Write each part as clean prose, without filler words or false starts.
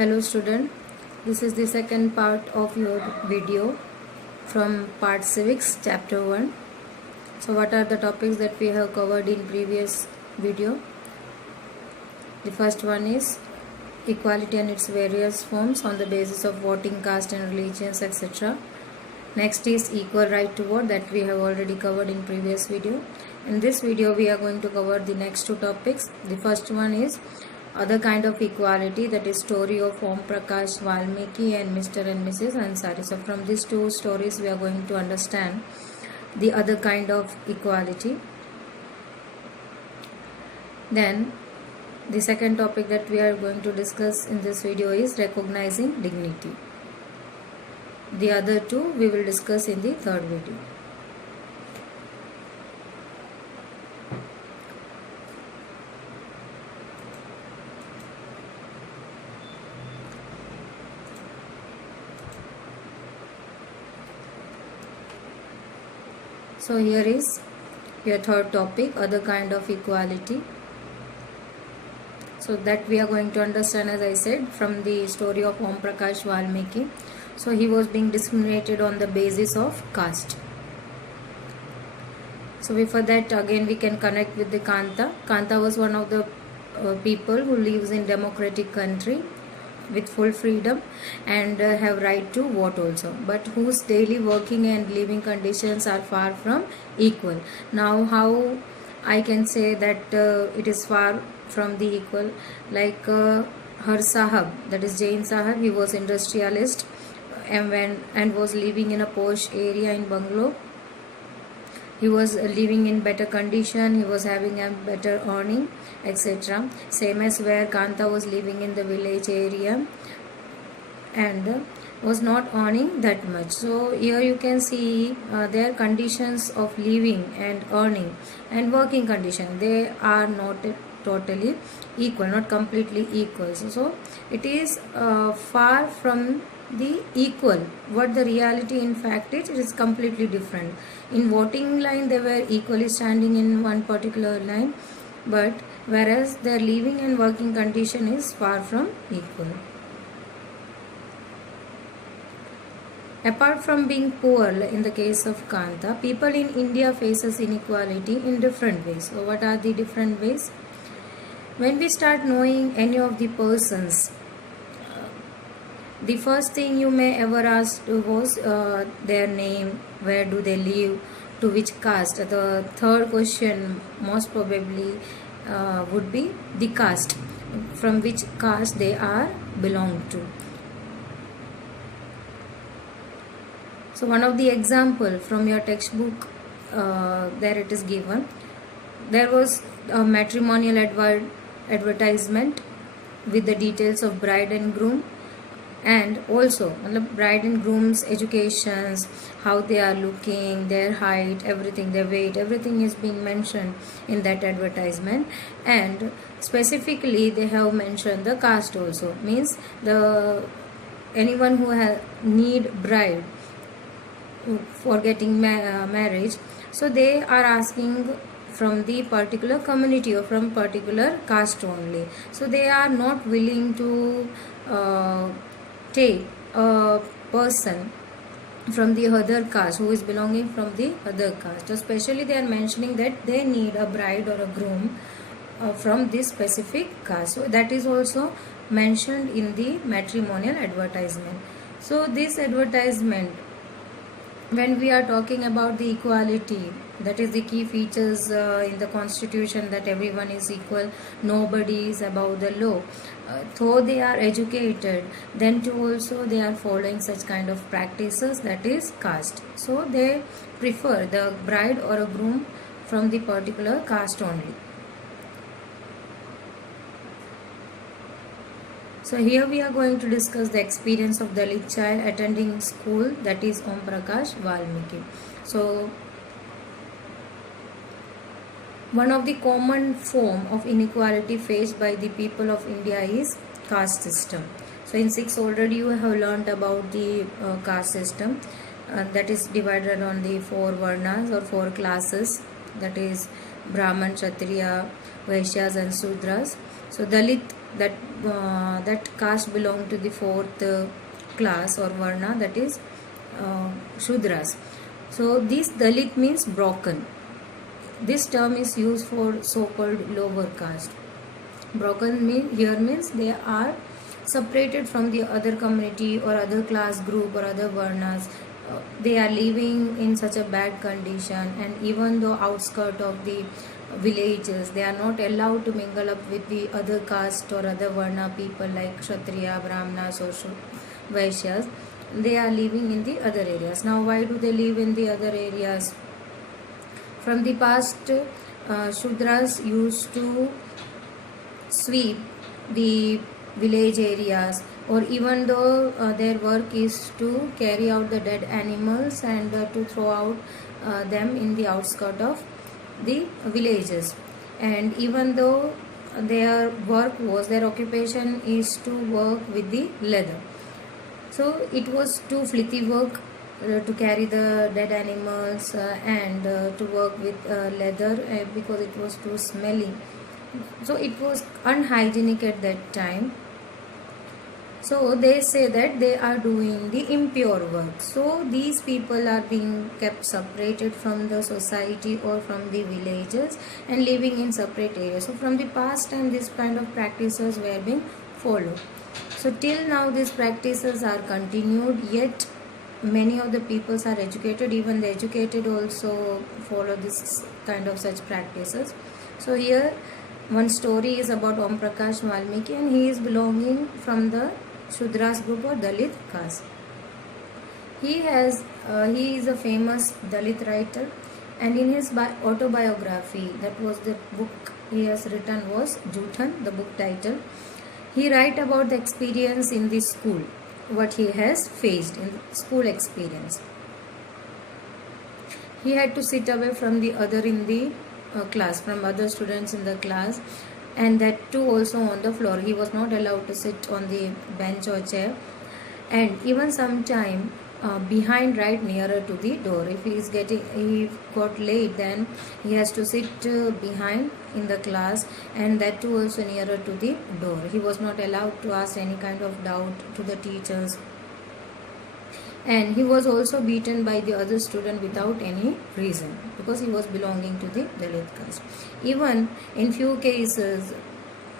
Hello student, this is the second part of your video from part civics chapter 1. So what are the topics that we have covered in previous video? The first one is equality and its various forms on the basis of voting, caste and religions, etc. Next is equal right to vote that we have already covered in previous video. In this video we are going to cover the next two topics. The first one is other kind of equality, that is story of Om Prakash Valmiki and Mr. and Mrs. Ansari. So from these two stories we are going to understand the other kind of equality. Then the second topic that we are going to discuss in this video is recognizing dignity. The other two we will discuss in the third video. So here is your third topic, other kind of equality. So that we are going to understand, as I said, from the story of Om Prakash Valmiki. So he was being discriminated on the basis of caste. So before that, again we can connect with the Kanta. Kanta was one of the people who lives in democratic country with full freedom and have right to vote also, but whose daily working and living conditions are far from equal. Now how I can say that it is far from the equal, like her Sahab, that is Jain Sahab, he was industrialist and was living in a posh area in Bangalore. He was living in better condition, he was having a better earning, etc. Same as where Kanta was living in the village area and was not earning that much. So here you can see their conditions of living and earning and working condition, they are not totally equal, not completely equal. So it is far from the equal. What the reality in fact is, it is completely different. In voting line they were equally standing in one particular line, but whereas their living and working condition is far from equal. Apart from being poor in the case of Kanta, people in India faces inequality in different ways. So what are the different ways? When we start knowing any of the persons, the first thing you may ever ask was their name, where do they live, to which caste. The third question most probably would be the caste, from which caste they are belong to. So one of the example from your textbook, there it is given. There was a matrimonial advertisement with the details of bride and groom, and also the bride and groom's educations, how they are looking, their height, everything, their weight, everything is being mentioned in that advertisement. And specifically they have mentioned the caste also, means the anyone who need bride for getting marriage, so they are asking from the particular community or from particular caste only. So they are not willing to take a person from the other caste who is belonging from the other caste. Especially they are mentioning that they need a bride or a groom from this specific caste. So that is also mentioned in the matrimonial advertisement. So this advertisement, when we are talking about the equality, that is the key features in the constitution, that everyone is equal, nobody is above the law. Though they are educated, then too also they are following such kind of practices, that is caste. So they prefer the bride or a groom from the particular caste only. So here we are going to discuss the experience of Dalit child attending school, that is Om Prakash Valmiki. So one of the common form of inequality faced by the people of India is caste system. So in 6 already you have learnt about the caste system, that is divided on the 4 varnas or 4 classes, that is Brahman, Kshatriya, Vaishyas and Sudras. So Dalit that caste belong to the fourth class or varna, that is Shudras. So this Dalit means broken. This term is used for so-called lower caste. Broken here means they are separated from the other community or other class group or other varnas. They are living in such a bad condition, and even though outskirts of the villages, they are not allowed to mingle up with the other caste or other varna people like Kshatriya, Brahmanas or Vaishyas. They are living in the other areas. Now why do they live in the other areas? From the past, Shudras used to sweep the village areas, or even though their work is to carry out the dead animals and to throw out them in the outskirts of the villages. And even though their occupation is to work with the leather, so it was too filthy work to carry the dead animals and to work with leather because it was too smelly. So it was unhygienic at that time. So they say that they are doing the impure work. So these people are being kept separated from the society or from the villages and living in separate areas. So from the past time, this kind of practices were being followed. So till now these practices are continued, yet many of the peoples are educated. Even the educated also follow this kind of such practices. So here one story is about Om Prakash Valmiki, and he is belonging from the Shudras group or Dalit caste. He is a famous Dalit writer, and in his autobiography, that was the book he has written was Juthan, the book title. He write about the experience in the school, what he has faced in school experience. He had to sit away from the other in the class, from other students in the class, and that too also on the floor. He was not allowed to sit on the bench or chair, and even sometime behind, right nearer to the door. If he got late, then he has to sit behind in the class, and that too also nearer to the door. He was not allowed to ask any kind of doubt to the teachers, and he was also beaten by the other student without any reason because he was belonging to the Dalit caste. Even in few cases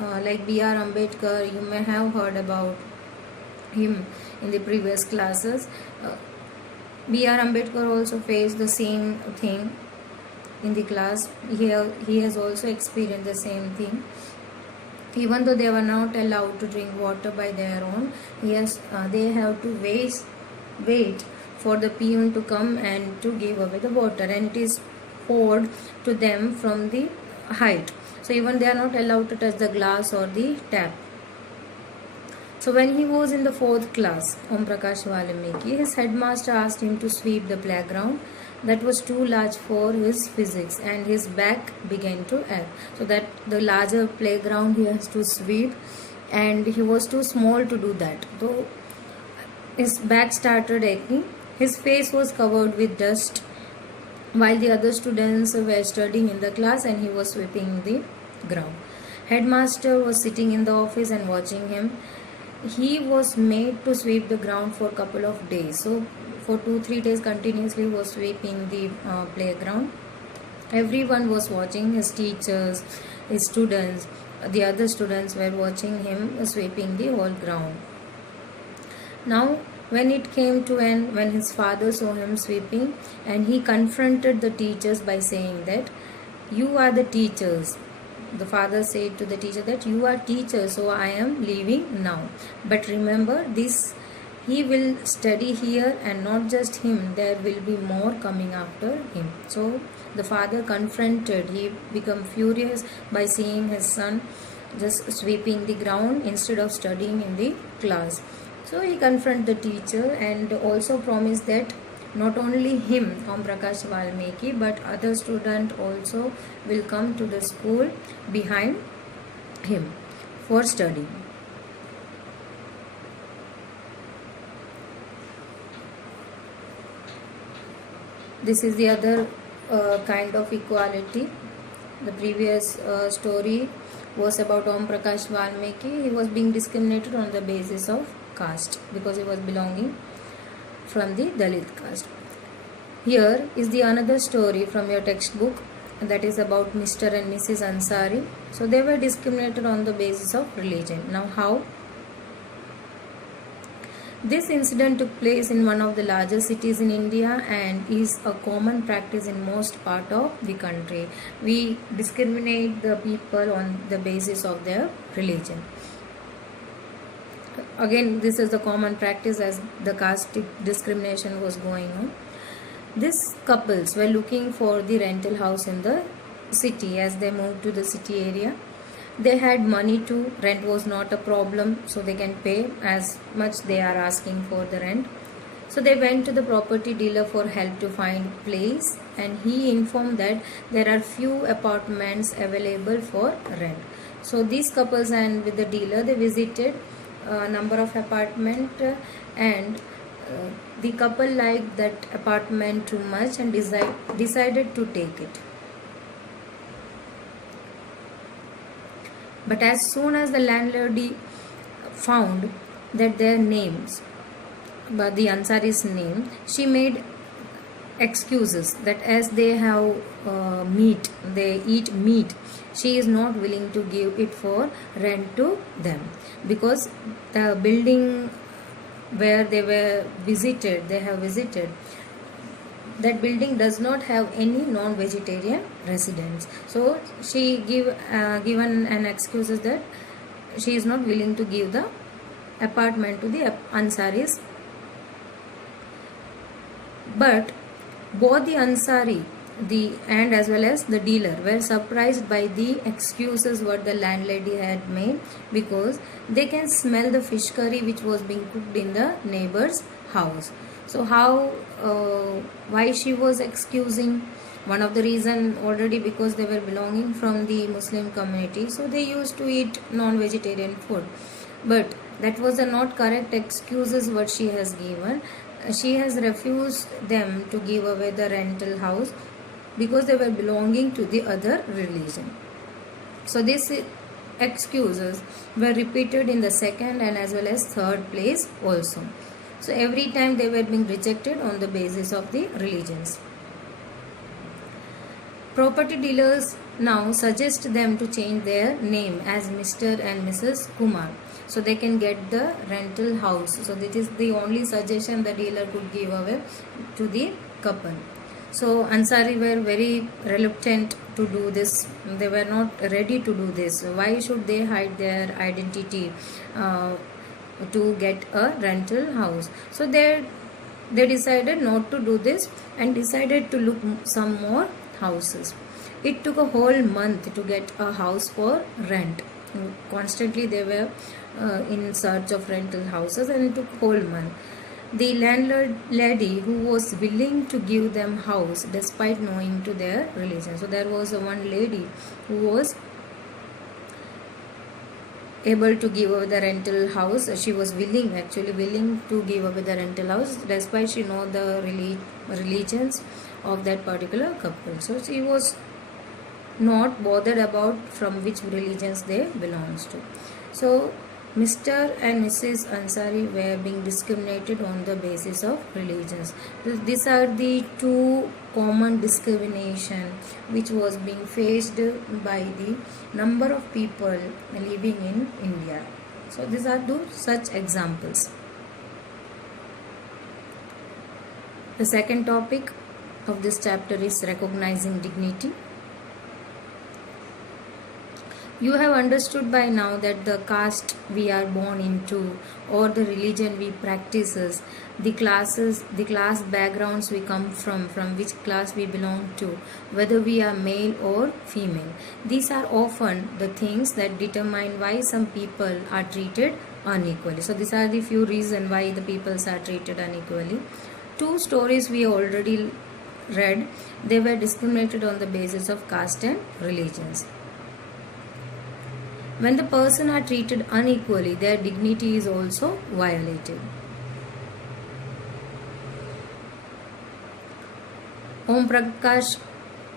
like B.R. Ambedkar, you may have heard about him in the previous classes. B.R. Ambedkar also faced the same thing in the class. He has also experienced the same thing. Even though they were not allowed to drink water by their own, they have to wait for the peon to come and to give away the water, and it is poured to them from the height. So even they are not allowed to touch the glass or the tap. So when he was in the 4th class, Om Prakash Valmiki, his headmaster asked him to sweep the playground that was too large for his physics, and his back began to ache. So that the larger playground he has to sweep, and he was too small to do that. So his back started aching. His face was covered with dust while the other students were studying in the class, and he was sweeping the ground. Headmaster was sitting in the office and watching him. He was made to sweep the ground for a couple of days. So for 2-3 days continuously was sweeping the playground. Everyone was watching, his teachers, his students, the other students were watching him sweeping the whole ground. Now when it came to end, when his father saw him sweeping, and he confronted the teachers by saying that you are the teachers. The father said to the teacher that you are teachers, so I am leaving now. But remember this, he will study here, and not just him, there will be more coming after him. So the father confronted, he became furious by seeing his son just sweeping the ground instead of studying in the class. So he confronted the teacher and also promised that not only him, Om Prakash Valmiki, but other students also will come to the school behind him for studying. This is the other kind of equality. The previous story was about Om Prakash Valmiki. He was being discriminated on the basis of caste because he was belonging from the Dalit caste. Here is the another story from your textbook, that is about Mr. and Mrs. Ansari. So they were discriminated on the basis of religion. Now how? This incident took place in one of the largest cities in India and is a common practice in most part of the country. We discriminate the people on the basis of their religion. Again, this is the common practice as the caste discrimination was going on. These couples were looking for the rental house in the city as they moved to the city area. They had money to rent was not a problem, so they can pay as much they are asking for the rent. So they went to the property dealer for help to find place, and he informed that there are few apartments available for rent. So these couples and with the dealer they visited a number of apartment and the couple liked that apartment too much and decided to take it. But as soon as the landlady found that their names, but the Ansari's name, she made excuses that as they have meat, they eat meat, she is not willing to give it for rent to them because the building where they have visited, that building does not have any non-vegetarian residents. So she given an excuses that she is not willing to give the apartment to the Ansaris. But both the Ansari and as well as the dealer were surprised by the excuses what the landlady had made, because they can smell the fish curry which was being cooked in the neighbor's house. So why she was excusing? One of the reason already because they were belonging from the Muslim community, so they used to eat non-vegetarian food. But that was a not correct excuses what she has given. She has refused them to give away the rental house because they were belonging to the other religion. So these excuses were repeated in the second and as well as third place also. So every time they were being rejected on the basis of the religions. Property dealers now suggest them to change their name as Mr. and Mrs. Kumar, so they can get the rental house. So this is the only suggestion the dealer could give away to the couple. So Ansari were very reluctant to do this. They were not ready to do this. Why should they hide their identity to get a rental house? So they decided not to do this and decided to look some more houses. It took a whole month to get a house for rent. Constantly they were in search of rental houses, and it took a whole month. The landlady who was willing to give them house despite knowing to their religion. So there was one lady who was able to give away the rental house. She was willing to give away the rental house despite she know the religions of that particular couple. So she was not bothered about from which religions they belongs to. So Mr. and Mrs. Ansari were being discriminated on the basis of religions. These are the two common discrimination which was being faced by the number of people living in India. So these are two such examples. The second topic of this chapter is recognizing dignity. You have understood by now that the caste we are born into or the religion we practices, the class backgrounds we come from which class we belong to, whether we are male or female. These are often the things that determine why some people are treated unequally. So these are the few reasons why the peoples are treated unequally. Two stories we already read, they were discriminated on the basis of caste and religions. When the person are treated unequally, their dignity is also violated. Om Prakash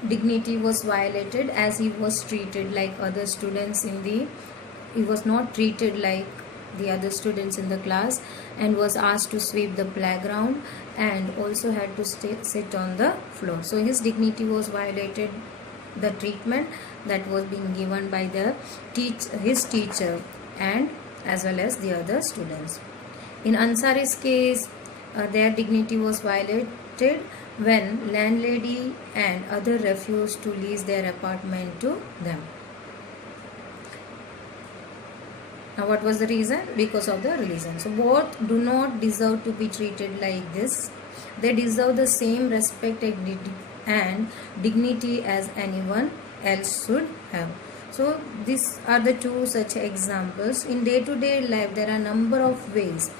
dignity was violated, as he was treated like other students he was not treated like the other students in the class, and was asked to sweep the playground and also had to sit on the floor. So his dignity was violated, the treatment that was being given by his teacher and as well as the other students. In Ansari's case, their dignity was violated when landlady and other refused to lease their apartment to them. Now what was the reason? Because of the religion. So both do not deserve to be treated like this. They deserve the same respect and dignity as anyone else should have. So these are the two such examples. In day-to-day life, there are a number of ways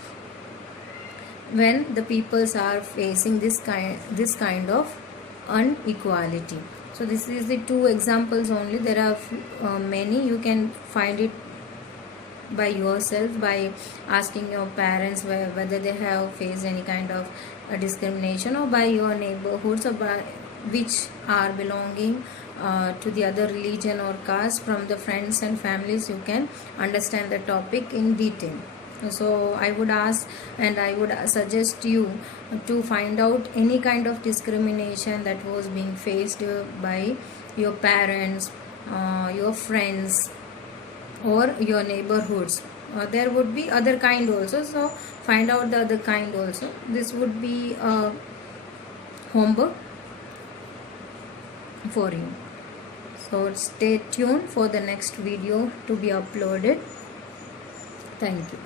when the peoples are facing this kind of inequality. So this is the two examples only. There are many. You can find it by yourself by asking your parents whether they have faced any kind of discrimination, or by your neighborhoods, or by which are belonging to the other religion or caste. From the friends and families, you can understand the topic in detail. So I would ask and I would suggest you to find out any kind of discrimination that was being faced by your parents, your friends, or your neighborhoods. There would be other kind also, so find out the other kind also. This would be a homework for you. So stay tuned for the next video to be uploaded. Thank you.